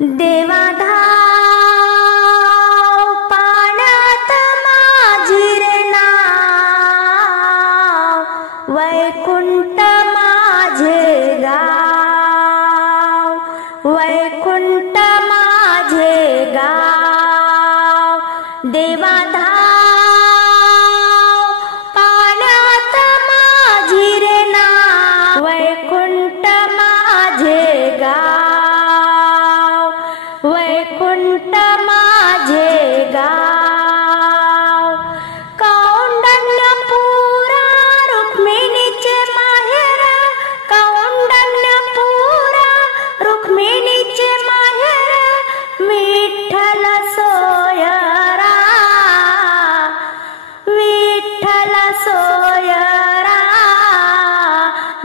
देवाधाव पाण्यात माझी रे नाव, वैकुंठ माझे गाव, वैकुंठ माझे गाव. देवाधाव पाण्यात माझी रे नाव, वैकुंठ माझे गाव, वैकुंठ माझे गाव. कौंडण्यपुरा रुक्मिणीचे माहेर, कौंडण्यपुरा रुक्मिणीचे माहेर, विठ्ठल सोयरा, विठ्ठल सोयरा.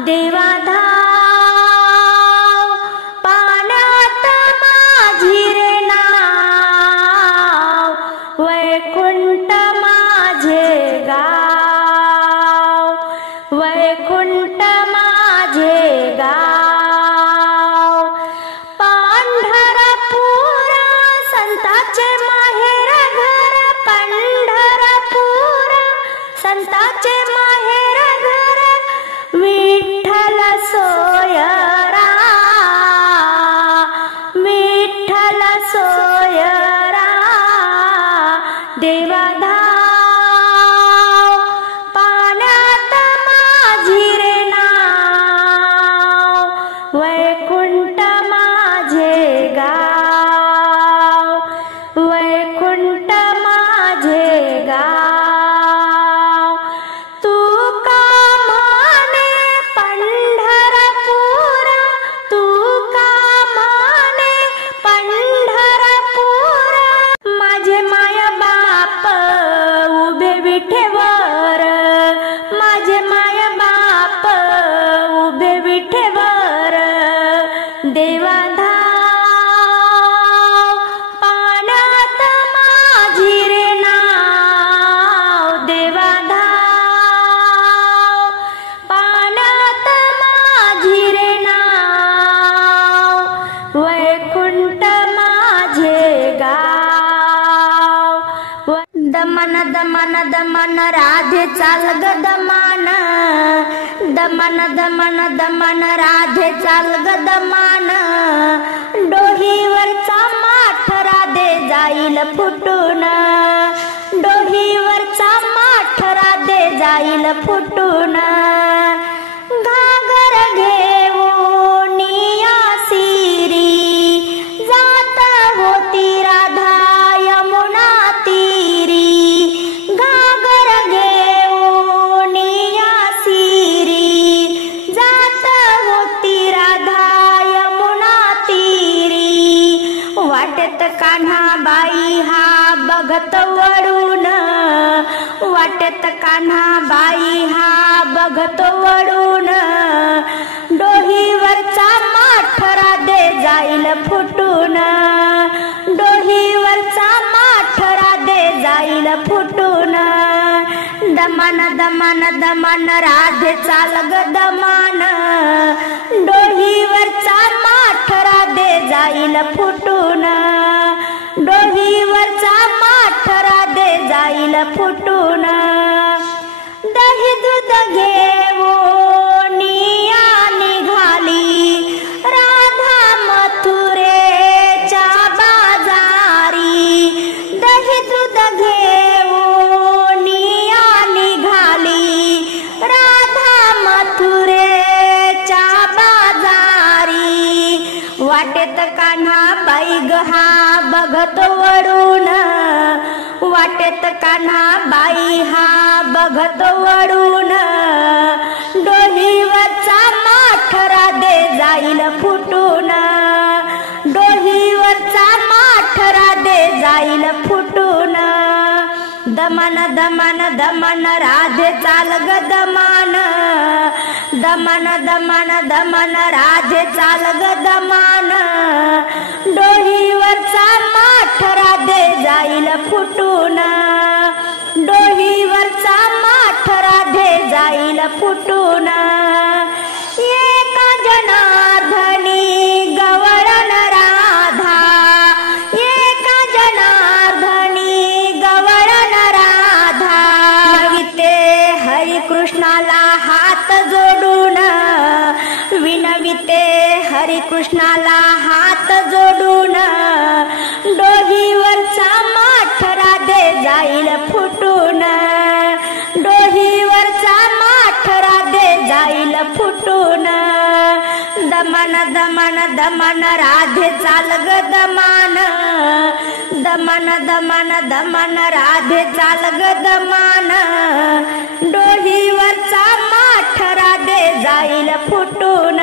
देवाधाव पाण्यात माझी रे नाव, वैकुंठ माझे गाव, वैकुंठ माझे गाव. पंढरपुरा संताचे माहेर घर, पंढरपुरा संताचे माहेर घर, विठ्ठल सोयरा, विठ्ठल सोयरा. देवाधाव पाण्यात माझी रे नाव, वैकुंठ माझे गाव, वैकुंठ माझे गाव. तुका म्हणे पंढरपुरा, तुका म्हणे पंढरपुरा, माझे माय बाप उभे विठेवर, माझे माय बाप उभे विठेवर. देवाधाव पाण्यात माझी रे नाव, देवाधाव पाण्यात माझी रे नाव, वैकुंठ माझे गाव. दमन दमन दमन राधे चाल ग दमान, दमन दमन दमन राधे चाल ग दमान. डोहीवरचा माठ राधे जाईल फुटून, डोहीवरचा माठ राधे जाईल फुटून. घागर घेऊन या सिरी जात होती राधा यमुना तीरी, घागर घेऊन या सिरी जात होती राधा यमुना तीरी. वाटेत कान्हाबाई हा बघत वळून, वाटेत कान्हाबाई हा बघत वळून. डोहीवरचा माठ राधे जाईल फुटून, डोहीवरचा माठ राधे जाईल फुटून. दमन दमन दमन राधे चाल ग दमान, डोहीवरचा माठ राधे जाईल फुटून, डोहीवरचा माठ राधे जाईल फुटून. दही दूध घेऊन या निघाली राधा मथुरेच्या बाजारी, दही दूध घेऊन या निघाली राधा मथुरेच्या बाजारी. वाटेत कान्हाबाई ग हा बघत वळून, वाटेत कान्हाबाई हा बघत वळून. डोहीवरचा माठ राधे जाईल फुटून, डोहीवरचा माठ राधे जाईल फुटून. दमन दमन दमन राधे चाल ग दमान, दमन दमन दमन राधे चाल ग दमान. डोहीवरचा माठ राधे जाईल फुटून, डोहीवरचा माठ राधे जाईल फुटून. एका जनार्दनी गवळण राधा हात जोडून डोहीवरचा माठ राधे जाईल फुटून डोहीवरचा माठ राधे जाईल फुटून दमन दमन दमन राधे चाल ग दमान दमन दमन दमन राधे चाल ग दमान डोहीवरचा माठ राधे जाईल फुटून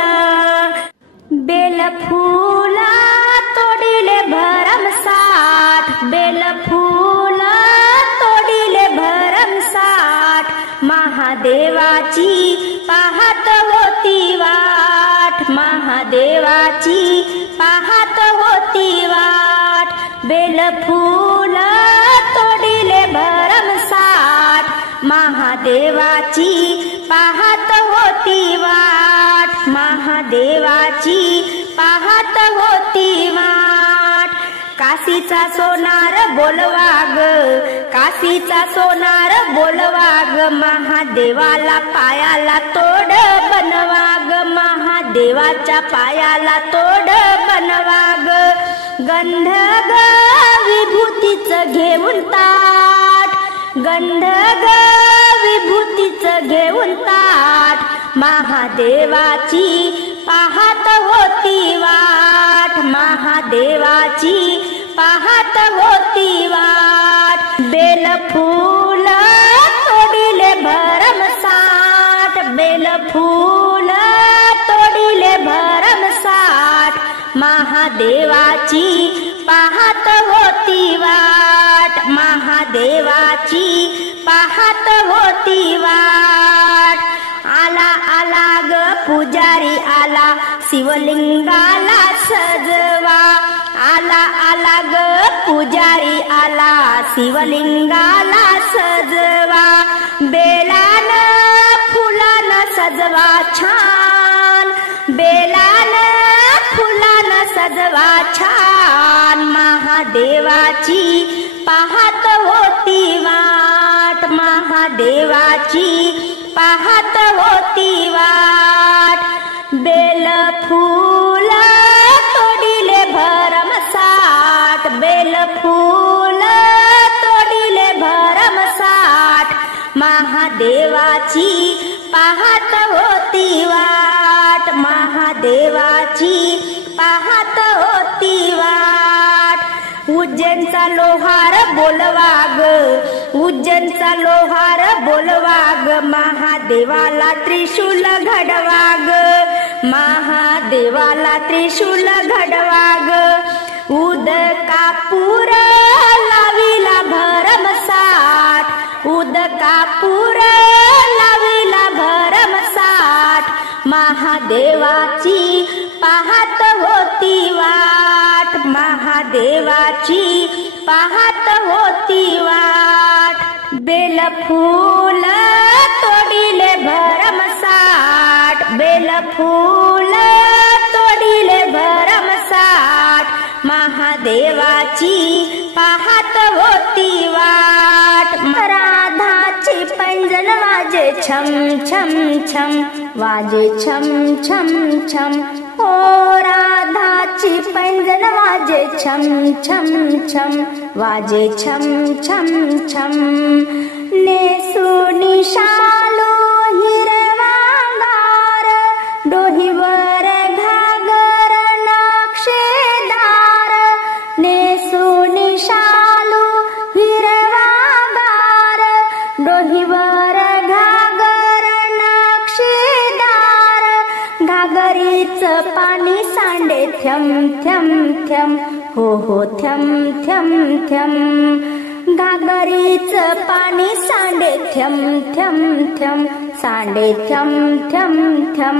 बेलफूला तोडिले भरमसाठ बेलफूला तोडिले भरमसाठ महादेवाची पाहत होती वाट महादेवाची पाहत होती वाट बेलफूला तोडिले भरमसाठ महादेवाची पाहत होती वाट महादेवाची पाहत होती वाट काशीचा सोनार बोलवा ग काशीचा सोनार बोलवा ग महादेवाला पायाला तोड बनवा ग महादेवाच्या पायाला तोड बनवा ग गंध ग विभूतीच घेऊन ताट गंध ग विभूतीच घेऊन ताट महादेवाची पाहत होती वाट महादेवाची पाहत होती वाट बेलफूल तोडिले भरमसाठ बेलफूल तोडिले भरमसाठ महादेवाची पाहत होती वाट महादेवाची पाहत होती वाट आला आला ग पुजारी आला शिवलिंगाला सजवा आला आला ग पुजारी आला शिवलिंगाला सजवा बेलान फुलान सजवा छान बेलान फुलान सजवा छान महादेवाची पाहत होती वाट महादेवाची पाहत होती वाट बेलफूल तोडिले भरमसाठ बेलफूल तोडिले भरमसाठ महादेवाची पाहत होती वाट महादेवाची पाहत होती वाट उज्जैनचा लोहार बोलवा ग उज्जैनचा लोहार बोलवा ग महादेवाला त्रिशूल घडवा ग महादेवाला त्रिशूल घडवा ग उदकापूर लाविला भरमसाठ उदकापूर लाविला भरमसाठ महादेवाची पाहत होती वाट महादेवाची पाहत होती वाट बेलफूल तोडिले भरमसाठ बेलफूल तोडिले भरमसाठ महादेवाची पाहत होती वाट राधाची पैंजण वाजे छम छम छम वाजे छम छम छम ओ राधाची पैंजण वाजे छम छम छम वाजे छम छम छम नेसुनी शालू हिरवागार डोहीवर घागर नक्षीदार नेसुनी शालू हिरवागार डोहीवर घागर नक्षीदार घागरीच पाणी सांडे थ्यम थ्यम थ्यम हो हो थ्यम थ्यम थ्यम घागरीच पाणी सांडे थ्यम थ्यम थ्यम सांडे थ्यम थ्यम थ्यम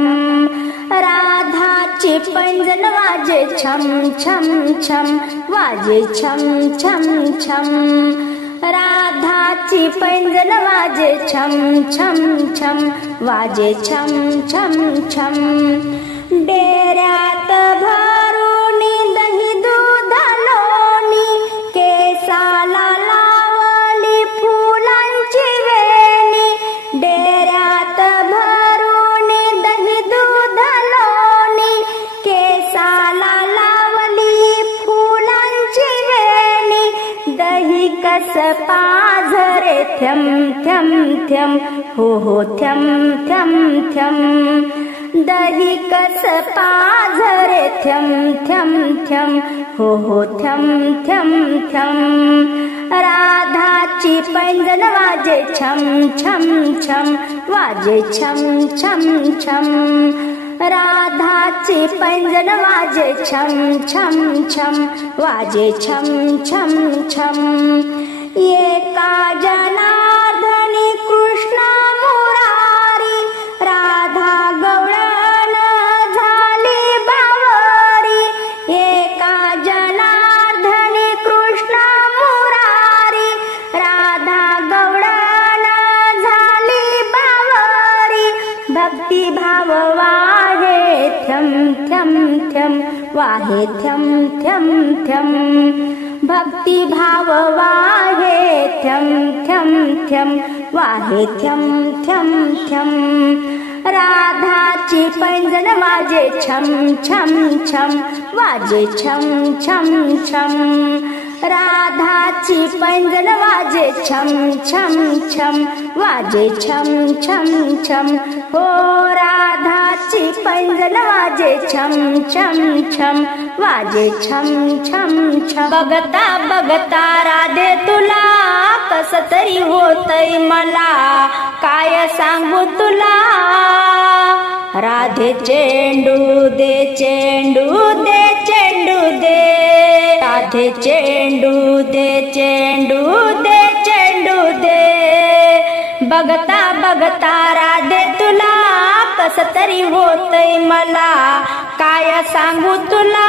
राधाची पैंजण वाजे छम छम छम वाजे छम छम छम राधाची पैंजण वाजे छम छम छम वाजे छम छम छम डेऱ्यात भरूनी दही दूध लोणी केसाला लावली फुलांची वेणी डेऱ्यात भरूनी दही दूध लोणी केसाला कस पाझरे थ्यम थ्यम थ्यम हो थ्यम थ्यम थ्यम दही कस पाझरे थ्यम थ्यम थ्यम हो थ्यम थ्यम थ्यम राधाची पैंजण वाजे छम छम छम वाजे छम छम छम राधाची पैंजण वाजे छम छम छम वाजे छम छम छम एका जनार्दनी कृष्ण मुरारी राधा गवळण झाली बावरी एका जनार्दनी कृष्ण मुरारी राधा गवळण झाली बावरी भक्ती भाव वाहे थ्यम थ्यम थ्यम वाहे थ्यम थ्यम थ्यम भक्ती भाव वाहे थ्यम थ्यम थ्यम वाहे थ्यम थ्यम थ्यम राधाची पैंजण वाजे छम छम छम वाजे छम छम छम राधाची पैंजण वाजे छम छम छम वाजे छम छम छम हो राधाची पैंजण वाजे छम छम छम वाजे छम छम छम बघता बघता राधे तुला कस तरी होतय मला काय सांगू तुला राधे चेंडू दे चेंडू दे चेंडू दे राधे चेंडू दे चेंडू दे चेंडू दे बघता बघता राधे तुला कस तरी होतय मला काय सांगू तुला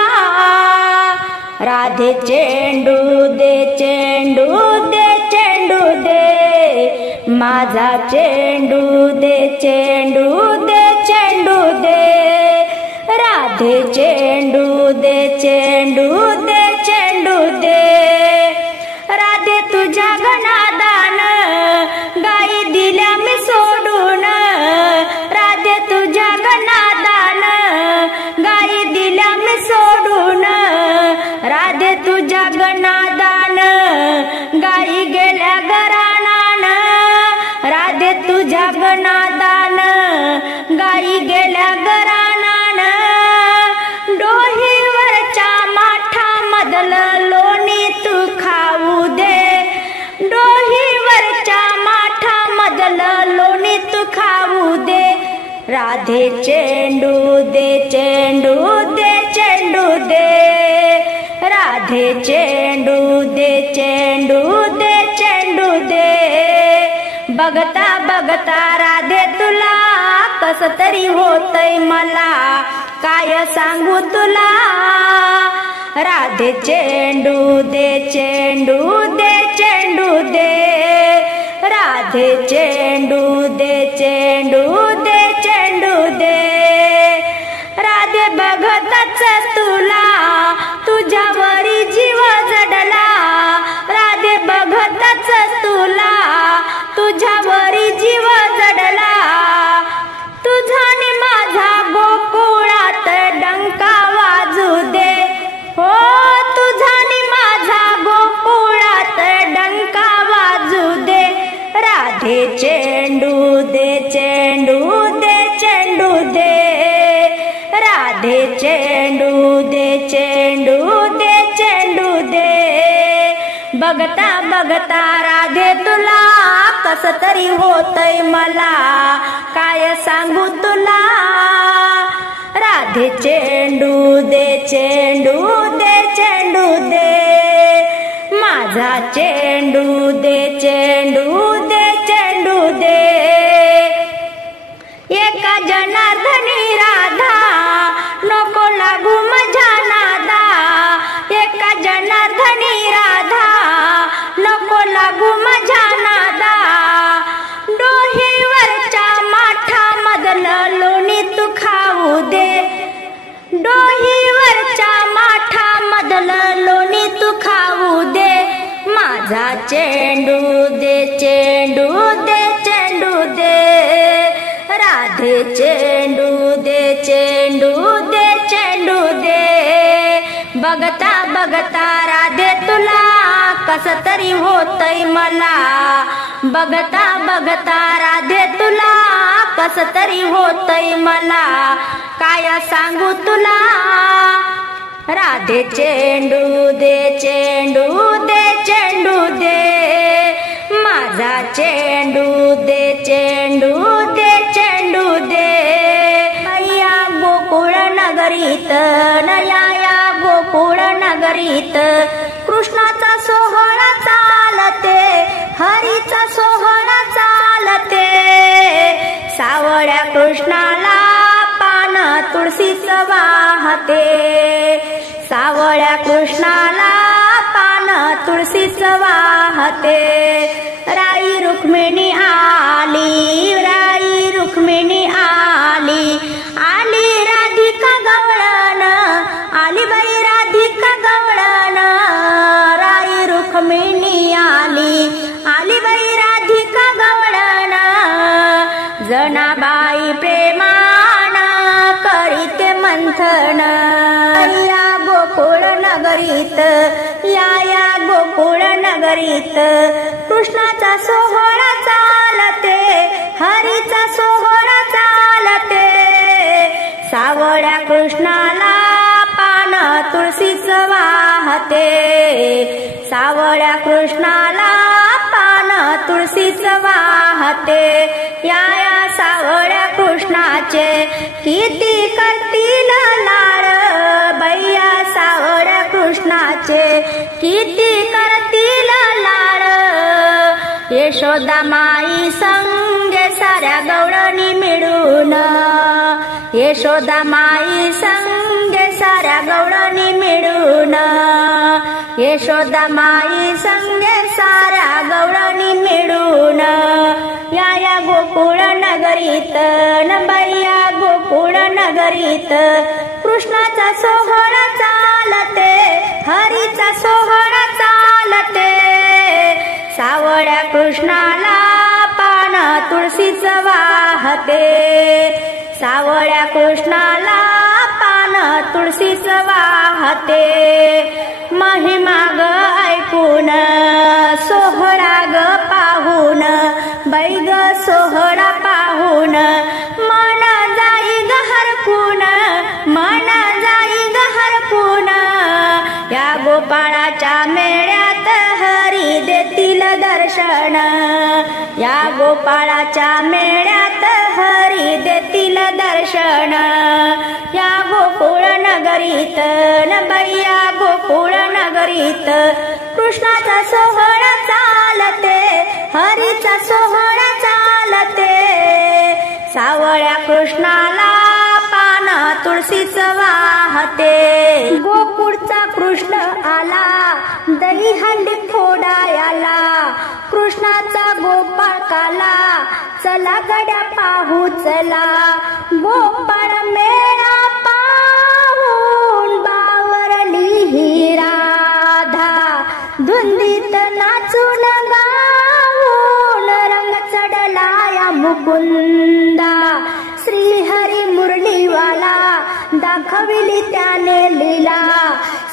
राधे चेंडू दे चेंडू दे चेंडू दे माझा चेंडू दे चेंडू दे चेंडू दे राधे चेंडू दे चेंडू दे चेंडू दे राधे तुझ्या गणादान गाई दिल्या मी सोडून राधे तुझ्या गणादान गाई दिल्या मी सोडून राधे तुझ्या गणादान गाई गेल्या घराणान राधे तुझ्या गणादान गाई गेल्या घराणान डोहीवरच्या माठा मधलं लोणी तू खाऊ दे डोहीवरच्या माठा मधलं लोणी तू खाऊ दे राधे चेंडू दे चेंडू दे चेंडू दे राधे चेंडू दे चेंडू दे चेंडू दे बघता बघता राधे तुला कस तरी होतय मला काय सांगू तुला राधे चेंडू दे चेंडू दे चेंडू दे राधे चेंडू दे चेंडू दे चेंडू दे राधे बघतच तुला तुझ्यावरी जीव जडला राधे बघतच तुला तुझ्यावरी जीव जडला तुझा नि माझा गोकुळात डंका वाजू दे हो तुझा नि माझा गोकुळात डंका वाजू दे राधे चेंडू दे चेंडू दे चेंडू दे राधे चेंडू दे चेंडू दे चेंडू दे बघता बघता राधे तुला कस तरी होतय मला काय सांगू तुला राधे चेंडू दे चेंडू दे चेंडू दे माझा चेंडू दे चेंडू दे चेंडू दे एका जनार्दनी राधा नको लागू माझ्या नादा एका जनार्दनी राधा नको लागू माझ्या नादा डोहीवरच्या माठा मधलं लोणी तू खाऊ दे डोहीवरच्या माठा मधलं लोणी तू खाऊ दे माझा चेंडू दे चेंडू दे चेंडू दे राधे चेंडू दे चेंडू दे चेंडू दे बघता बघता राधे तुला कस तरी होतय मला, बघता बघता राधे तुला कस तरी होतय मला, काय सांगू तुला राधे चेंडू दे चेंडू दे चेंडू दे, माझा चेंडू दे चेंडू दे चेंडू दे, या गोकुळ नगरीत नया गोकुळ नगरीत कृष्णाचा सोहळा चालते, हरीचा सोहळा चालते, सावळ्या कृष्णाला पान तुळशीच वाहते, सावळ्या कृष्णाला पान तुळशीच वाहते, राई रुक्मिणी आली राई रुक्मिणी आली, आली राधिका गवळण आली बाई राधिका गवळण, राई रुक्मिणी आली आली बाई राधिका गवळण, जनाबाई प्रेमान करीते मंथन, या गोकुळ नगरीत या गोकुळ नगरीत कृष्णाचा सोहळा चालते, हरीचा सोहळा चालते, सावळ्या कृष्णाला पान तुळशीच वाहते, सावळ्या कृष्णाला पान तुळशीच वाहते, या सावळ्या कृष्णाचे किती करतील लाड, बैया सावळ्या कृष्णाचे किती करतील लाड, यशोदा माई संगे साऱ्या गवळणी मिळून, यशोदा माई संगे साऱ्या गवळणी मिळून, यशोदा माई संगे साऱ्या गवळणी मिळून, या गोकुळ नगरीत नबैया गोकुळ नगरीत कृष्णाचा सोहळा चालते, हरीचा सोहळा चालते, सावळ्या कृष्णाला पान तुळशीच वाहते, सावळ्या कृष्णाला पान तुळशीच वाहते, महिमा ग ऐकून सोहळा ग पाहून, बैग सोहळा पाहून मन जाई ग हरपून, मन जाई ग हरपून, या गोपाळाच्या मेळ्यात हरी देतील दर्शन, या गोपाळाच्या मेळ्यात हरी देतील दर्शन, या गोकुळ नगरीत नबैया गोकुळ नगरीत कृष्णाचा सोहळा चालते, हरीचा सोहळा चालते, सावळ्या कृष्णाला पान तुळशीच वाहते, गोकुळचा कृष्ण आला दहीहंडी फोडायला, कृष्णाचा गोपाळ काला चला गड्या पाहू चला, गोपाळ मेळा पाहून बावरली ही राधा, धुंदीत नाचून गाऊन रंग चढला या मुकुंदा, श्रीहरी मुरलीवाला दाखविली त्याने लीला,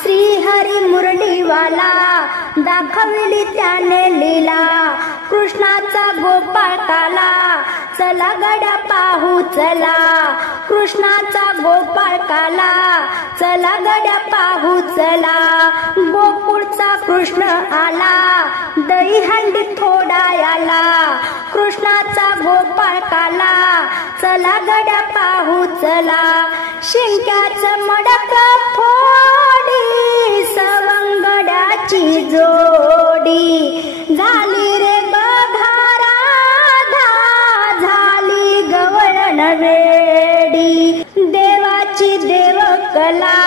श्रीहरी मुरलीवाला दाखविली त्याने लीला, कृष्णाचा गोपाळ काला चला गड्या पाहू चला, कृष्णाचा गोपाळ काला चला गड्या पाहू चला, गोकुळचा कृष्ण आला दहीहंडी फोडायला, कृष्णाचा गोपाळ काला चला गड्या पाहू चला, शिंक्याचं मडक फोडी सवंगड्याची जोडी, झाली रे बघा राधा झाली गवळण वेडी, देवाची देवकला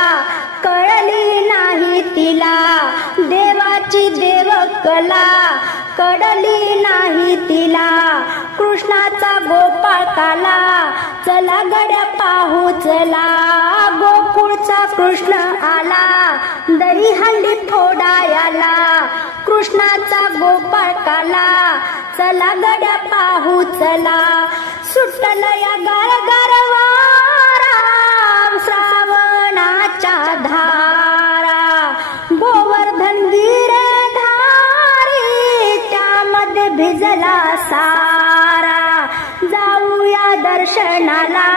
कळली नाही तिला, देवाची देवकला कळली नाही तिला, कृष्णाचा गोपाळ काला चला गड्या पाहू चला, गोकुळचा कृष्ण आला दहीहंडी फोडायला, कृष्णाचा गोपाळ काला चला गड्या पाहू चला, सुटल या गारगार वारा श्रावणाच्या धारा, भिजला सारा, जाऊया दर्शनाला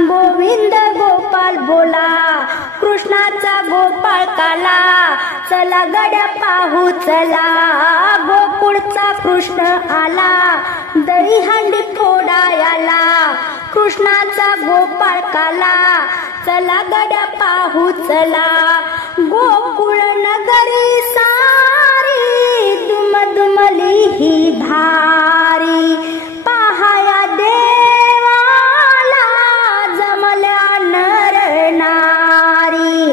गोविंद गोपाल बोला, कृष्णाचा गोपाळ काला, चला गड्या पाहू चला, गोकुळचा कृष्ण आला, दहीहंडी फोडायला, कृष्णाचा गोपाळ काला, चला गड्या पाहू चला, गोकुळ नगरी सारी दुमदुमली ही भारी, पाहाया देवाला जमल्या नर नारी,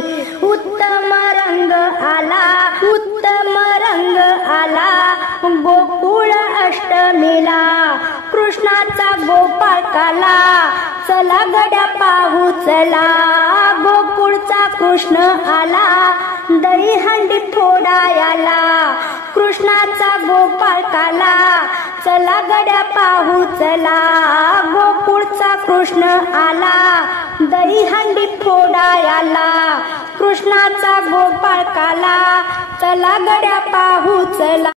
उत्तम रंग आला, उत्तम रंग आला, गोकुळ अष्टमीला, कृष्णाचा गोपाळ काला, चला गड्या पाहू चला, गोकुळचा कृष्ण आला, दहीहंडी फोडायला, कृष्णाचा गोपाळ काला, चला गड्या पाहू चला, गोकुळचा कृष्ण आला, दहीहंडी फोडायला, कृष्णाचा गोपाळ काला, चला गड्या पाहू चला.